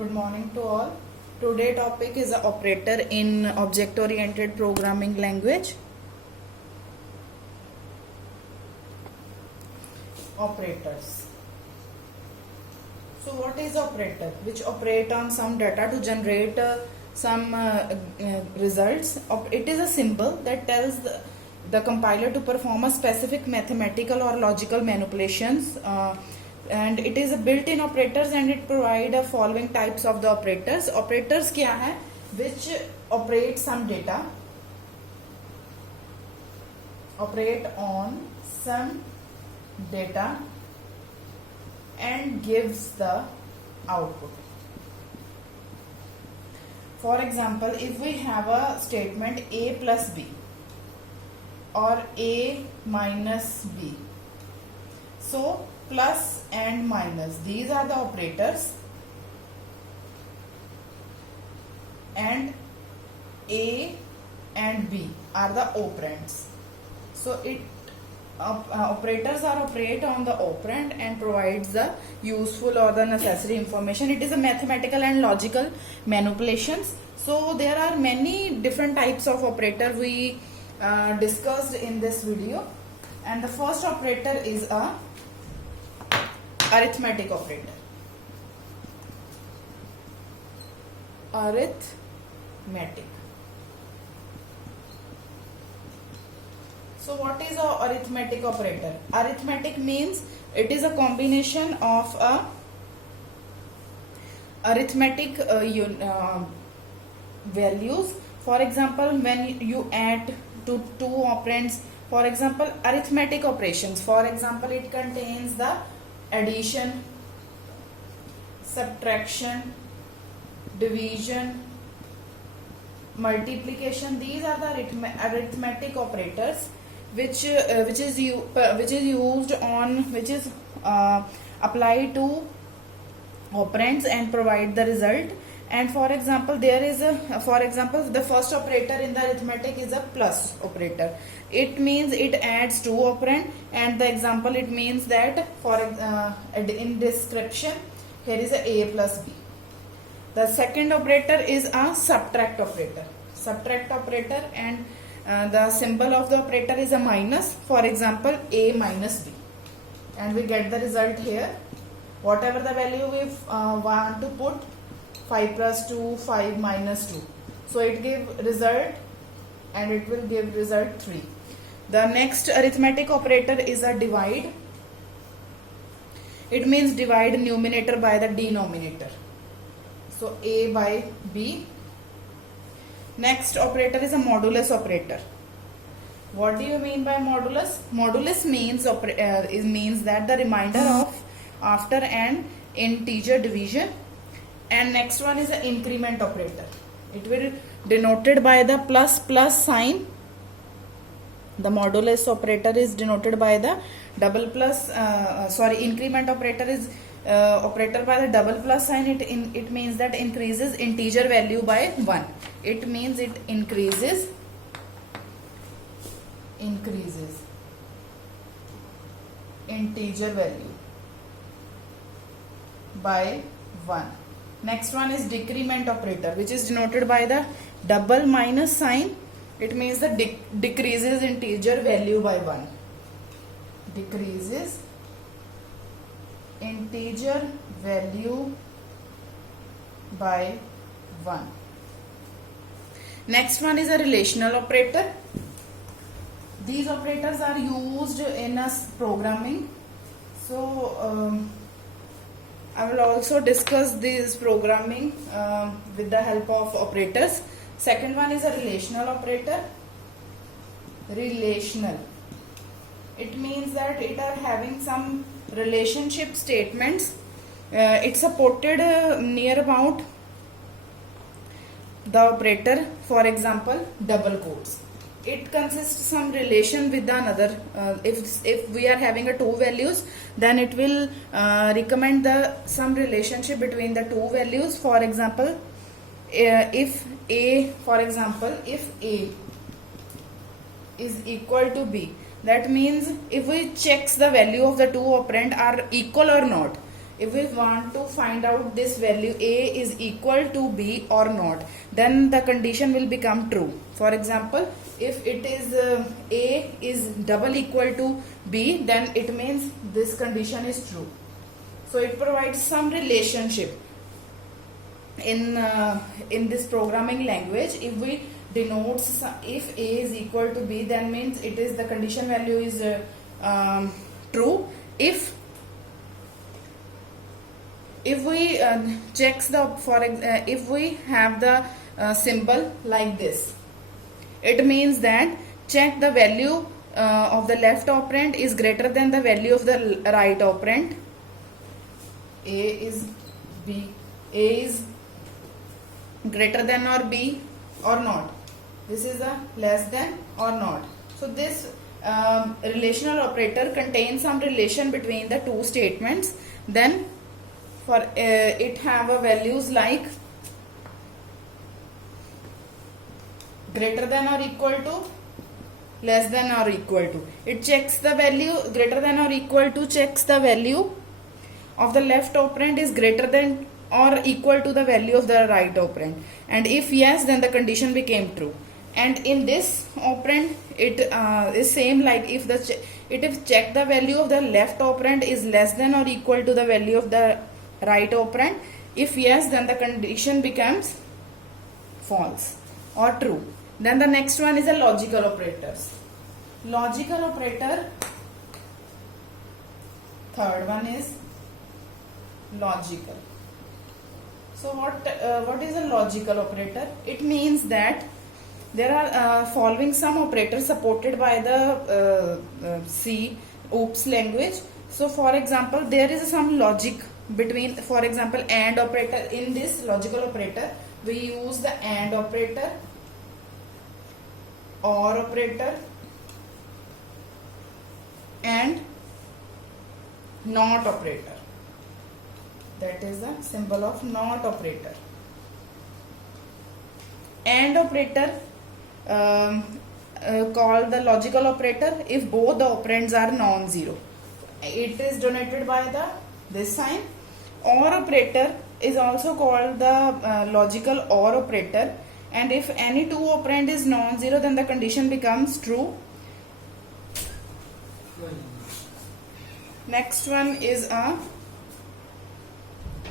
Good morning to all. Today topic is a operator in object oriented programming language. Operators. So what is operator? Which operate on some data to generate some results. It is a symbol that tells the compiler to perform a specific mathematical or logical manipulations, and it is a built-in operators, and it provide the following types of the operators. Operators क्या है? Which operate some data, operate on some data and gives the output. For example, if we have a statement a plus b or a minus b, so plus and minus, these are the operators, and a and b are the operands. So operators are operate on the operand and provides the useful or the necessary information. It is a mathematical and logical manipulations. So there are many different types of operator we discussed in this video, and the first operator is a arithmetic operator. Arithmetic. So what is a arithmetic operator? Arithmetic means it is a combination of a arithmetic values. For example, when you add to two operands, for example, arithmetic operations, for example, it contains the addition, subtraction, division, multiplication. These are the arithmetic operators which is used on, which is applied to operands and provide the result. And for example, there is the first operator in the arithmetic is a plus operator. It means it adds two operand, and the example it means that in description here is a plus b. The second operator is a subtract operator. And the symbol of the operator is a minus. For example, a minus b, and we get the result here. Whatever the value we want to put, 5 plus 2, 5 minus 2. So it give result, and it will give result 3. The next arithmetic operator is a divide. It means divide numerator by the denominator. So a by b. Next operator is a modulus operator. What do you mean by modulus? Modulus means means that the remainder of after an integer division. And next one is an increment operator. It will denoted by the plus sign. The modulus operator is denoted by the double plus. Increment operator is operator by the double plus sign. It means that increases integer value by 1. It means it increases integer value by 1. Next one is decrement operator, which is denoted by the double minus sign. It means that decreases integer value by 1. Decreases integer value by 1. Next one is a relational operator. These operators are used in programming. So I will also discuss this programming with the help of operators. Second one is a relational operator. Relational. It means that it are having some relationship statements. It's supported near about the operator. For example, double quotes. It consists some relation with another. If we are having a two values, then it will recommend some relationship between the two values. For example, if a is equal to b, that means if we checks the value of the two operand are equal or not. if we want to find out this value a is equal to b or not, then the condition will become true. For example, if it is a is double equal to b, then it means this condition is true. So it provides some relationship in this programming language. If we denotes if a is equal to b, then means it is the condition value is true. If we checks the if we have the symbol like this, it means that check the value of the left operand is greater than the value of the right operand. A is greater than or b or not. This is a less than or not. So this relational operator contains some relation between the two statements. Then for it have a values like greater than or equal to, less than or equal to. It checks the value greater than or equal to, checks the value of the left operand is greater than or equal to the value of the right operand, and if yes, then the condition became true. And in this operand it is same, like if check the value of the left operand is less than or equal to the value of the right operand. If yes, then the condition becomes false or true. Then the next one is a logical operators. Logical operator, third one is logical. So what is a logical operator? It means that there are following some operators supported by the C OOPS language. So for example, there is some logic between, for example, AND operator. In this logical operator we use the AND operator, OR operator and NOT operator. That is the symbol of NOT operator. AND operator called the logical operator if both the operands are non-zero. It is denoted by this sign. OR operator is also called the logical OR operator, and if any two operand is non-zero, then the condition becomes true. Next one is a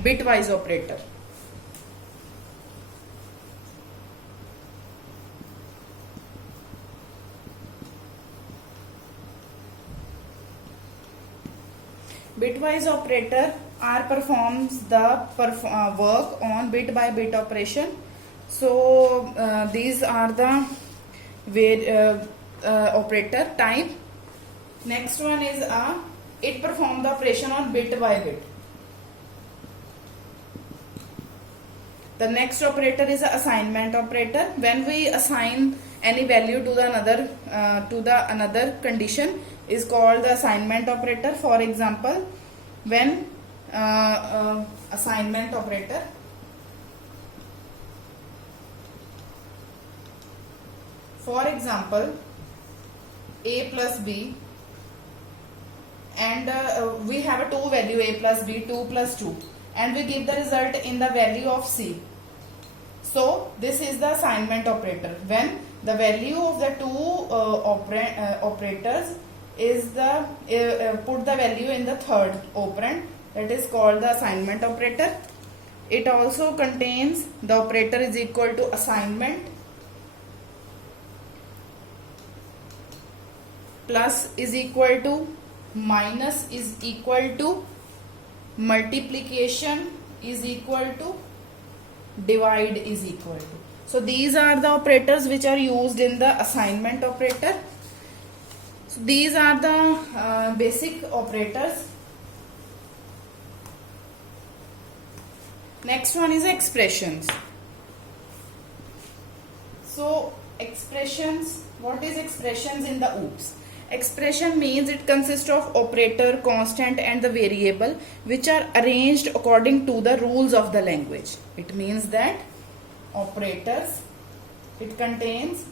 bitwise operator. Bitwise operator performs the work on bit by bit operation. So these are the operator type. Next one is it performs the operation on bit by bit. The next operator is an assignment operator. When we assign any value to the another condition is called the assignment operator. For example, when assignment operator, for example, a plus b, and we have a two value a plus b, 2 plus 2, and we give the result in the value of c. So this is the assignment operator. When the value of the two operators is the put the value in the third operand, that is called the assignment operator. It also contains the operator is equal to assignment plus is equal to minus is equal to multiplication is equal to divide is equal to. So these are the operators which are used in the assignment operator. So these are the basic operators. Next one is expressions. So expressions, what is expressions in the OOPS? Expression means it consists of operator, constant and the variable which are arranged according to the rules of the language. It means that operators, it contains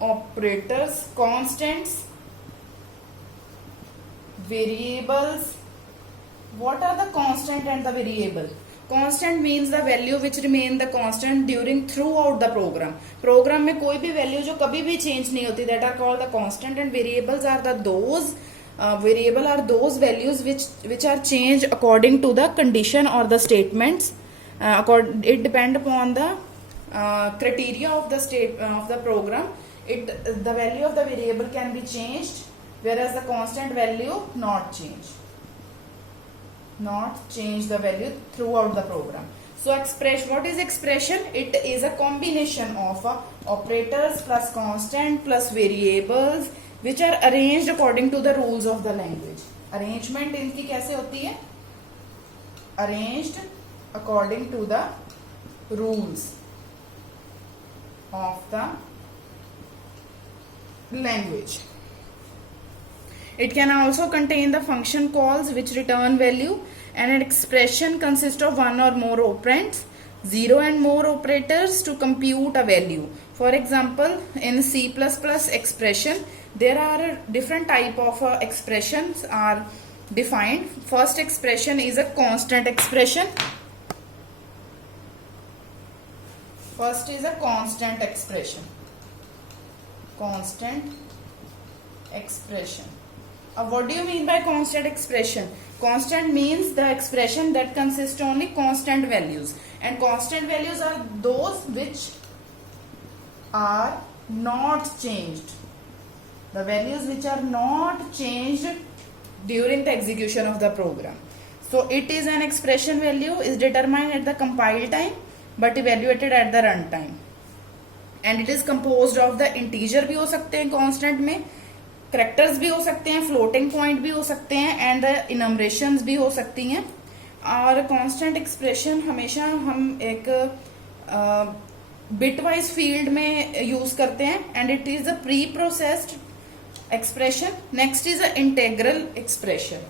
operators, constants, variables, What are the constant and the variable? Constant means the value which remain the constant during throughout the program. Program में कोई भी value जो कभी भी change नहीं होती, that are called the constant, and variables are the those values which are changed according to the condition or the statements. It depend upon the criteria of the state of the program. The value of the variable can be changed, whereas the constant value not change the value throughout the program. So what is expression? It is a combination of operators plus constant plus variables which are arranged according to the rules of the language. Arrangement इनकी कैसे होती है? Arranged according to the rules of the language. It can also contain the function calls which return value, and an expression consists of one or more operands, zero and more operators to compute a value. For example, in C++ expression, there are different type of expressions are defined. First expression is a constant expression. First is a constant expression. Constant expression. What do you mean by constant expression? Constant means the expression that consists only constant values, and constant values are those which are not changed. The values which are not changed during the execution of the program. So it is an expression value is determined at the compile time but evaluated at the runtime, and it is composed of the integer भी हो सकते हैं constant में, characters भी हो सकते हैं, floating point भी हो सकते हैं, एंड इनमरेशंस भी हो सकती हैं. और कांस्टेंट एक्सप्रेशन हमेशा हम एक बिटवाइज फील्ड में यूज करते हैं, and it is a pre processed expression. Next is a integral expression.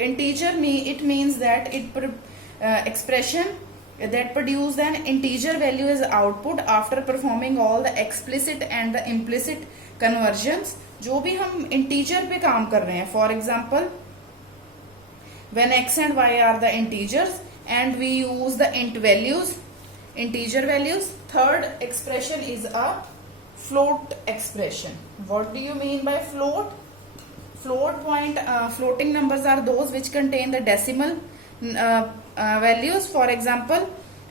Integer it means that expression that produce an integer value as output after performing all the explicit and the implicit conversions. जो भी हम integer पे काम कर रहे हैं, for example, when x and y are the integers and we use the integer values. Third expression is a float expression. What do you mean by float? Floating numbers are those which contain the decimal values. For example,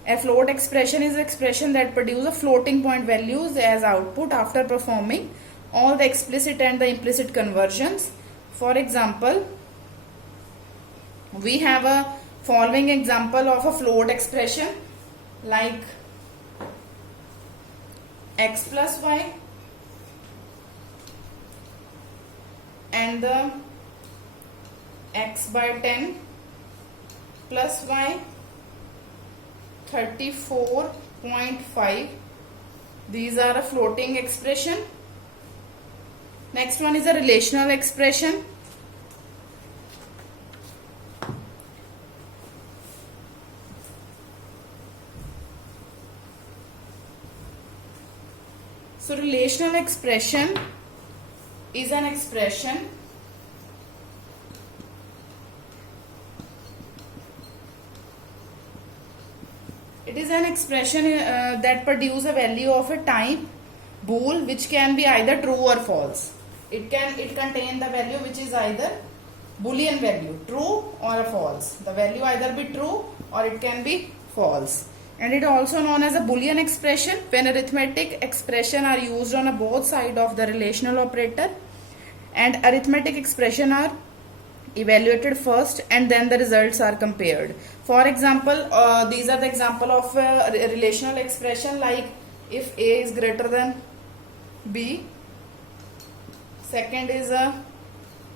a float expression is an expression that produces a floating point values as output after performing all the explicit and the implicit conversions. For example, we have a following example of a float expression like x plus y and the x by 10 plus y 34.5. These are a floating expression. Next one is a relational expression. So relational expression is an expression that produce a value of a type bool which can be either true or false. It contain the value which is either boolean value, true or false. The value either be true or it can be false. And it also known as a boolean expression when arithmetic expression are used on both sides of the relational operator, and arithmetic expression are evaluated first and then the results are compared. For example, these are the example of relational expression like if A is greater than B, second is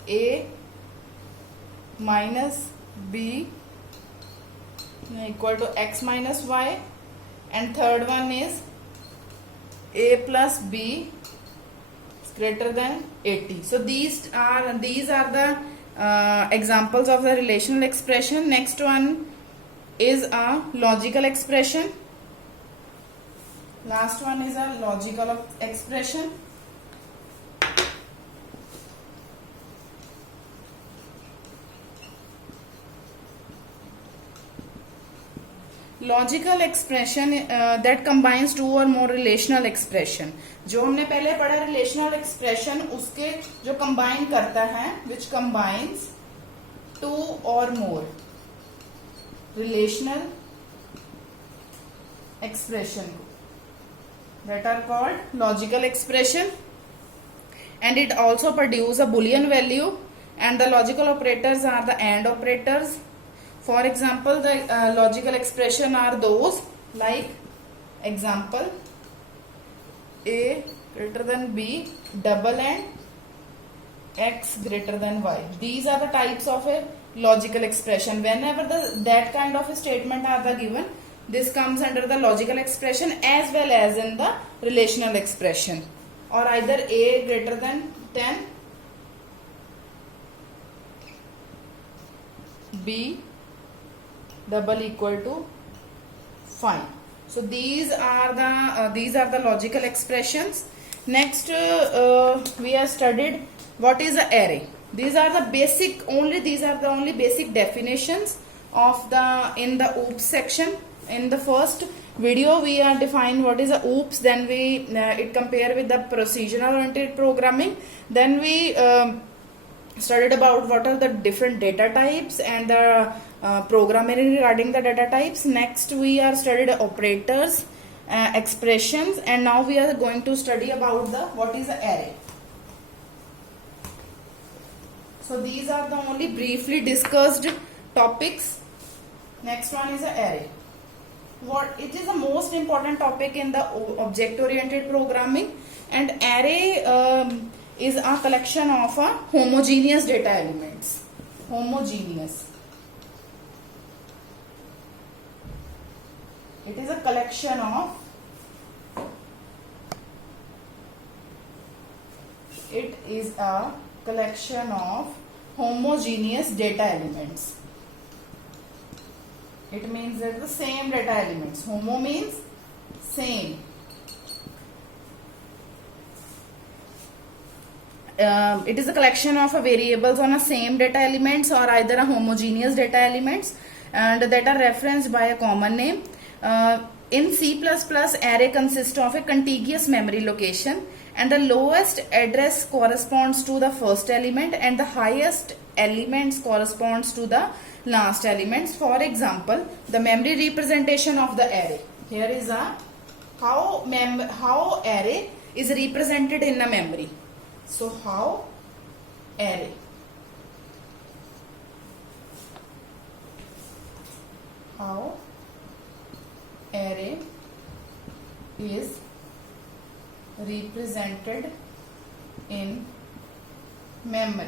A minus B equal to x minus y, and third one is A plus B is greater than 80. So these are the examples of the relational expression. Next one is a logical expression. Last one is a logical expression. Logical expression that combines two or more relational expression. जो हमने पहले पढ़ा relational expression, उसके जो combine करता है, विच combines two or more relational expression that are called logical expression, and it also produce a boolean value, and the logical operators are the AND operators. For example, the logical expression are those like example A greater than B double and X greater than Y. These are the types of a logical expression. Whenever that kind of a statement are the given, this comes under the logical expression as well as in the relational expression. Or either A greater than 10, B double equal to 5. So these are the logical expressions. Next we have studied what is the array. These are the only basic definitions of in the OOPS section. In the first video we are defined what is a OOPS, then we it compare with the procedural oriented programming, then we studied about what are the different data types and the programming regarding the data types. Next we are studied operators, expressions, and now we are going to study about what is the array. So these are the only briefly discussed topics. Next one is the array. It is the most important topic in the object oriented programming, and array is a collection of homogeneous data elements. Homogeneous. It is a collection of homogeneous data elements. It means that the same data elements. Homo means same. It is a collection of variables on a same data elements or either a homogeneous data elements, and that are referenced by a common name. In C++, array consists of a contiguous memory location, and the lowest address corresponds to the first element and the highest elements corresponds to the last elements. For example, the memory representation of the array. Here is how array is represented in a memory. So how array is represented in memory.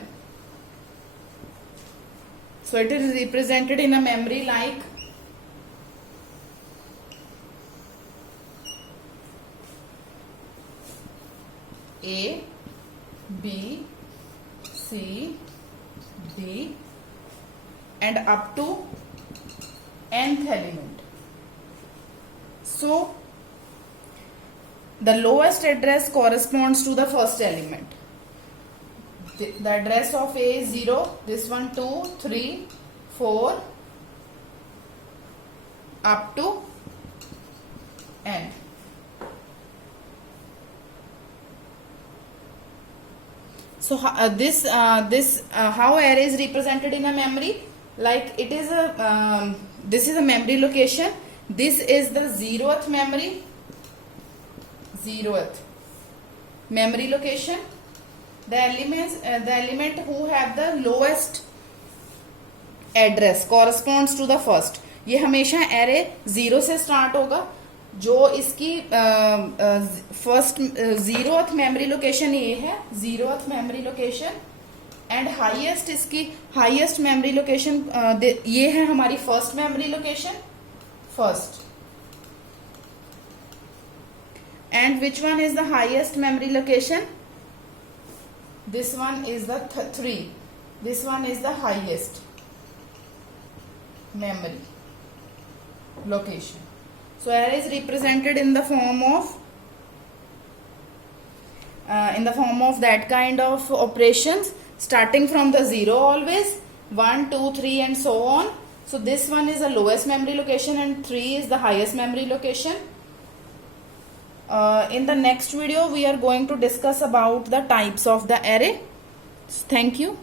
So it is represented in a memory like A, B, C, D and up to nth element. So the lowest address corresponds to the first element. The address of A is 0, this one 2, 3, 4 up to n. So how array is represented in a memory? Like it is this is a memory location. This is the 0th memory. 0th memory location. The element who have the lowest address corresponds to the first. ये हमेशा array 0 से start होगा. जो इसकी first 0th memory location ये है, 0th memory location and highest इसकी highest memory location ये है हमारी first memory location first. And which one is the highest memory location? This one is the 3. This one is the highest memory location. So array is represented in the form of that kind of operations starting from the 0 always 1 2 3 and so on, So this one is the lowest memory location and 3 is the highest memory location. In the next video we are going to discuss about the types of the array. Thank you.